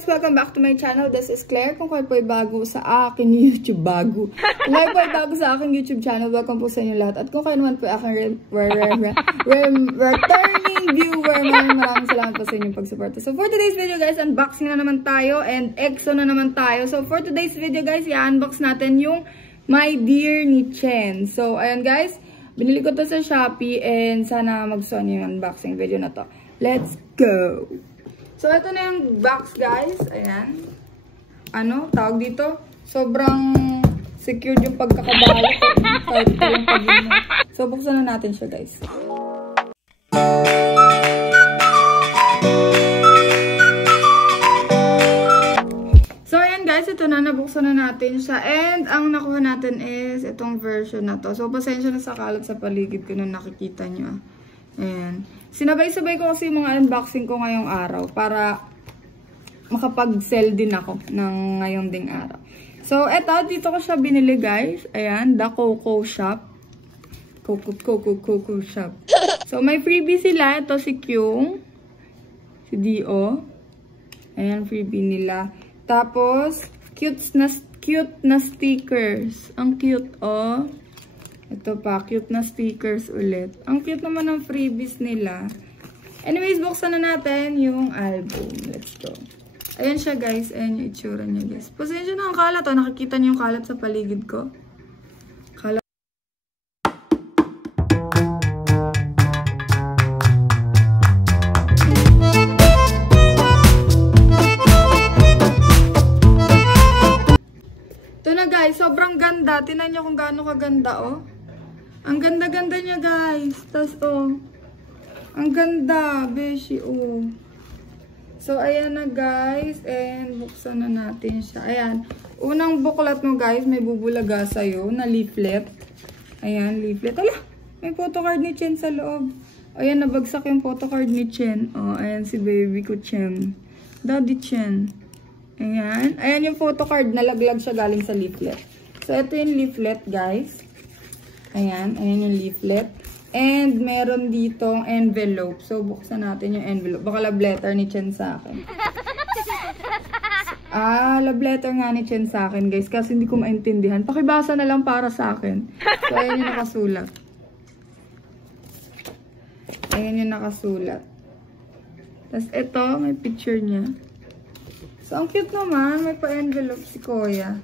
guys! Welcome back to my channel. This is Claire. Kung kayo po ay bago sa aking YouTube, Kung kayo po ay bago sa aking YouTube channel, welcome po sa inyo lahat. At kung kayo naman po ay aking returning viewer, maraming salamat po sa inyong pagsuporta. So for today's video guys, unboxing na naman tayo and EXO na naman tayo. So for today's video guys, i-unbox natin yung My Dear ni Chen. So ayan guys, binili ko to sa Shopee and sana magustuhan niyo yung unboxing video na to. Let's go! So, ito na yung box, guys. Ayan. Ano? Tawag dito? Sobrang secured yung pagkakabalot. So, buksan na natin siya, guys. So, ayan, guys. Ito na. Nabuksan na natin siya. And, ang nakuha natin is itong version na to. So, pasensya na sa kalat sa paligid ko nung nakikita nyo. Ayan. Sinabay-sabay ko kasi yung mga unboxing ko ngayong araw para makapag-sell din ako ng ngayong ding araw. So, eto, dito ko siya binili guys. Ayan, The Coco Shop. Coco Shop. So, may freebie sila. Ito si Kyung. Si Dio. Ayan, freebie nila. Tapos, cute na stickers. Ang cute, oh. Ito pa, cute na stickers ulit. Ang cute naman ng freebies nila. Anyways, buksan na natin yung album. Let's go. Ayan siya guys. Ayan yung itsura niya guys. Pasensya na ang kalat. Oh. Nakikita niyo yung kalat sa paligid ko. Kalat. Ito na guys. Sobrang ganda. Tingnan niyo kung gaano kaganda oh. Ang ganda-ganda niya, guys. Tapos, oh. Ang ganda, beshi, oh. So, ayan na, guys. And, buksan na natin siya. Ayan. Unang buklat mo, guys, may bubulaga sa'yo na leaflet. Ayan, leaflet. Ala, may photocard ni Chen sa loob. Ayan, nabagsak yung photocard ni Chen. Oh, ayan si baby ko, Chen. Daddy Chen. Ayan. Ayan yung photocard. Nalaglag siya galing sa leaflet. So, ito yung leaflet, guys. Ayan, ayan yung leaflet. And meron ditong envelope. So, buksan natin yung envelope. Baka love letter ni Chen sa akin. Love letter nga ni Chen sa akin, guys. Kasi hindi ko maintindihan. Pakibasa na lang para sa akin. So, ayan yung nakasulat. Ayan yung nakasulat. Tapos, ito, may picture niya. So, ang cute naman. May pa-envelope si Kuya.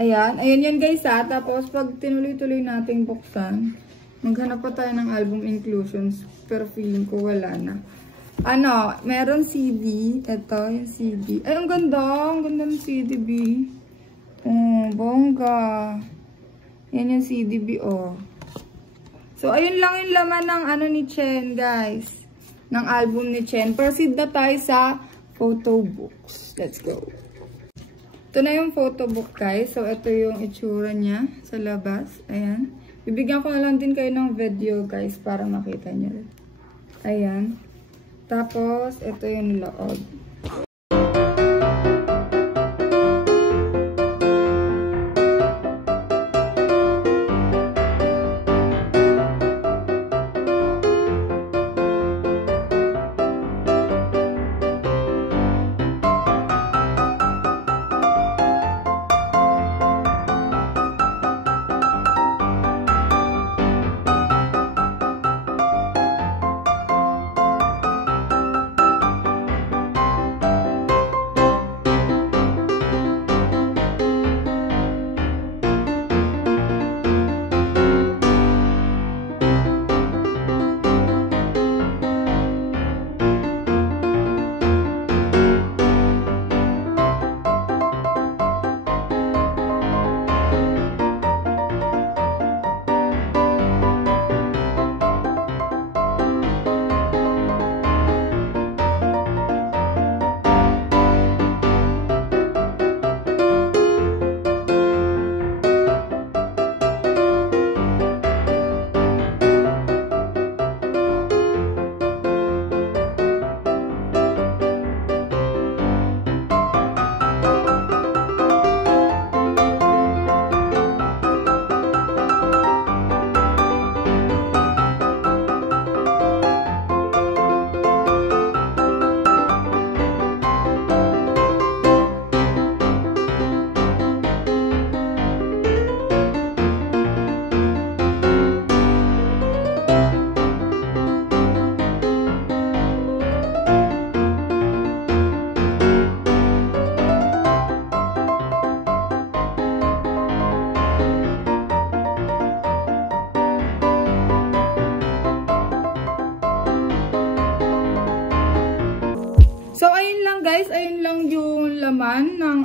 Ayan. Ayan yan guys ha. Tapos pag tinuloy-tuloy nating buksan, maghanap pa tayo ng album inclusions. Pero feeling ko wala na. Ano, meron CD. Ito, yung CD. Ay, ang ganda. Ang ganda ng CDB. Oh, bongga. Yan yung CDB, oh. So, ayun lang yung laman ng ano ni Chen, guys. Ng album ni Chen. Proceed na tayo sa photo books. Let's go. Ito na yung photo book guys. So, ito yung itsura niya sa labas. Ayan. Bibigyan ko na lang din kayo ng video guys para makita nyo. Ayan. Tapos, ito yung loob.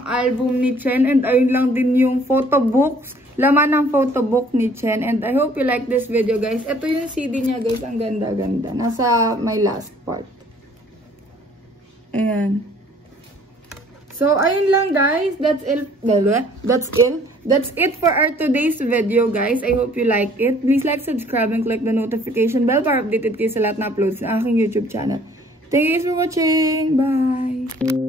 album ni Chen. And ayun lang din yung photo books. Laman ng photo book ni Chen. And I hope you like this video, guys. Ito yung CD niya, guys. Ang ganda-ganda. Nasa my last part. Ayan. So, ayun lang, guys. That's it for our today's video, guys. I hope you like it. Please like, subscribe, and click the notification bell para updated kayo sa lahat na uploads ng aking YouTube channel. Thank you guys for watching. Bye!